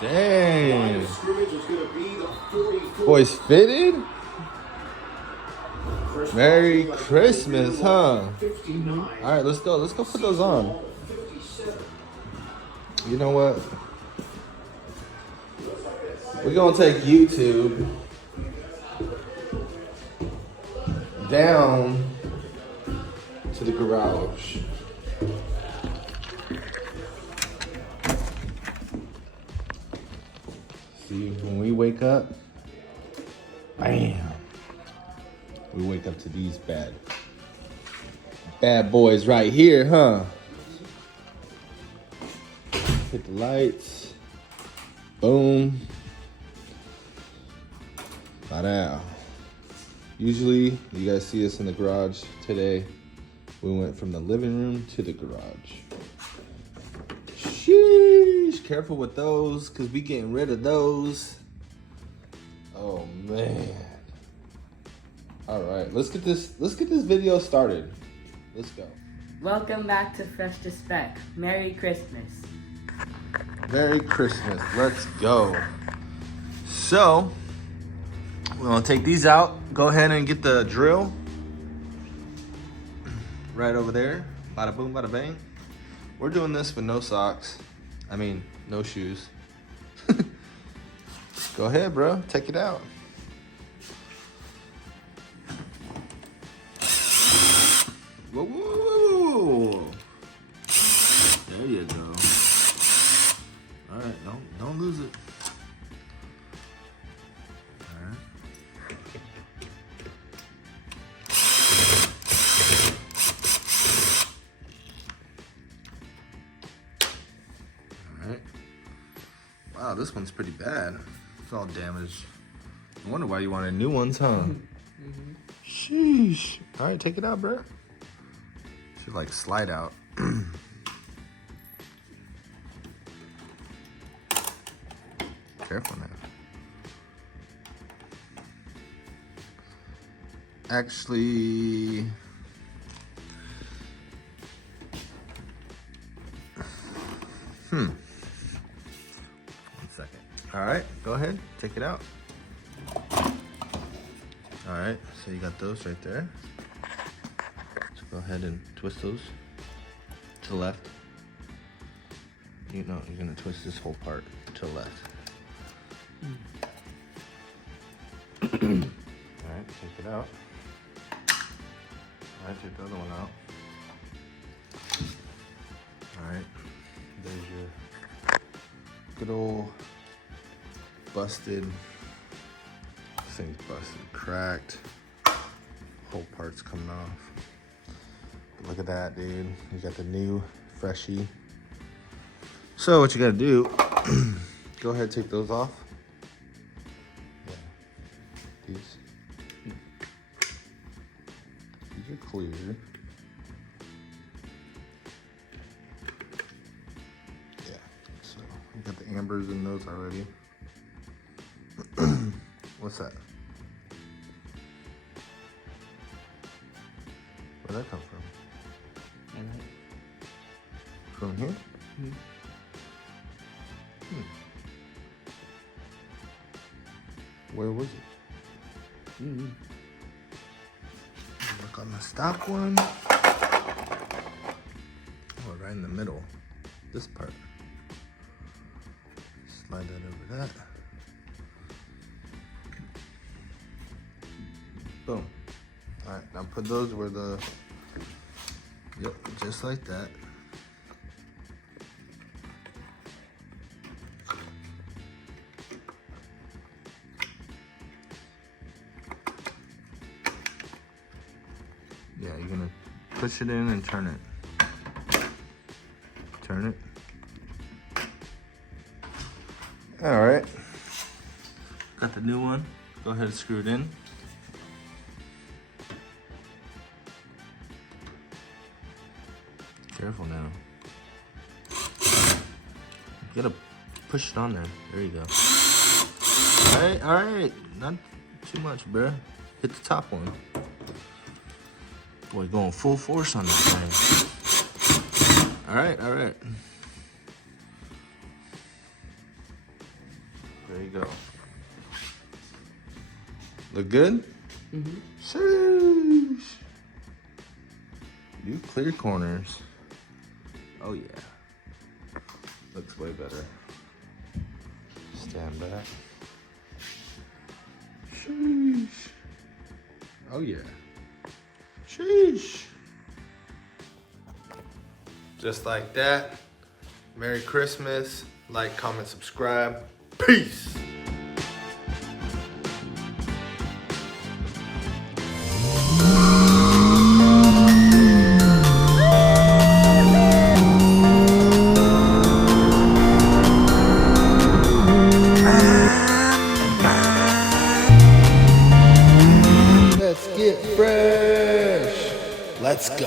Dang. Boys fitted? Merry Christmas, huh? All right, let's go. Let's go put those on. You know what? We're going to take YouTube down to the garage. See, when we wake up, bam, we wake up to these bad boys right here, huh? Hit the lights, boom, ba-dow. Usually, you guys see us in the garage. Today, we went from the living room to the garage. Sheesh, careful with those, cause we getting rid of those. Oh man. All right, let's get this video started. Let's go. Welcome back to Phresh to Spec. Merry Christmas. Merry Christmas. Let's go. So, we're gonna take these out. Go ahead and get the drill. Right over there. Bada boom, bada bang. We're doing this with no socks. I mean, no shoes. Go ahead, bro. Take it out. Whoa, whoa, whoa, whoa. There you go. All right, don't lose it. All right. All right. Wow, this one's pretty bad. It's all damaged. I wonder why you wanted new ones, huh? Sheesh. All right, take it out, bro. Should like slide out. Careful now. Actually, One second. All right, go ahead, take it out. All right, so you got those right there. So go ahead and twist those to the left. You know, you're gonna twist this whole part to the left. All right, take it out. All right, take the other one out. All right, there's your good old busted. This thing's busted, cracked. Whole part's coming off. But look at that, dude. You got the new Phreshy. So what you gotta do, go ahead and take those off. Yeah, these are clear. Yeah, so you got the ambers in those already. What's that? Where'd that come from? From here? Where was it? Look on the stock one. Oh, right in the middle. This part. Slide that over that. Boom. All right, now put those where the, yep, just like that. Yeah, you're gonna push it in and turn it. Turn it. All right. Got the new one. Go ahead and screw it in. Careful now. You gotta push it on there. There you go. All right. Not too much, bruh. Hit the top one. Boy, going full force on this thing. All right. you go. Look good? Mm-hmm. Sheesh. You clear corners. Oh yeah. Looks way better. Stand back. Sheesh. Oh yeah. Sheesh. Just like that. Merry Christmas. Like, comment, subscribe. Peace. Let's get fresh. Let's go.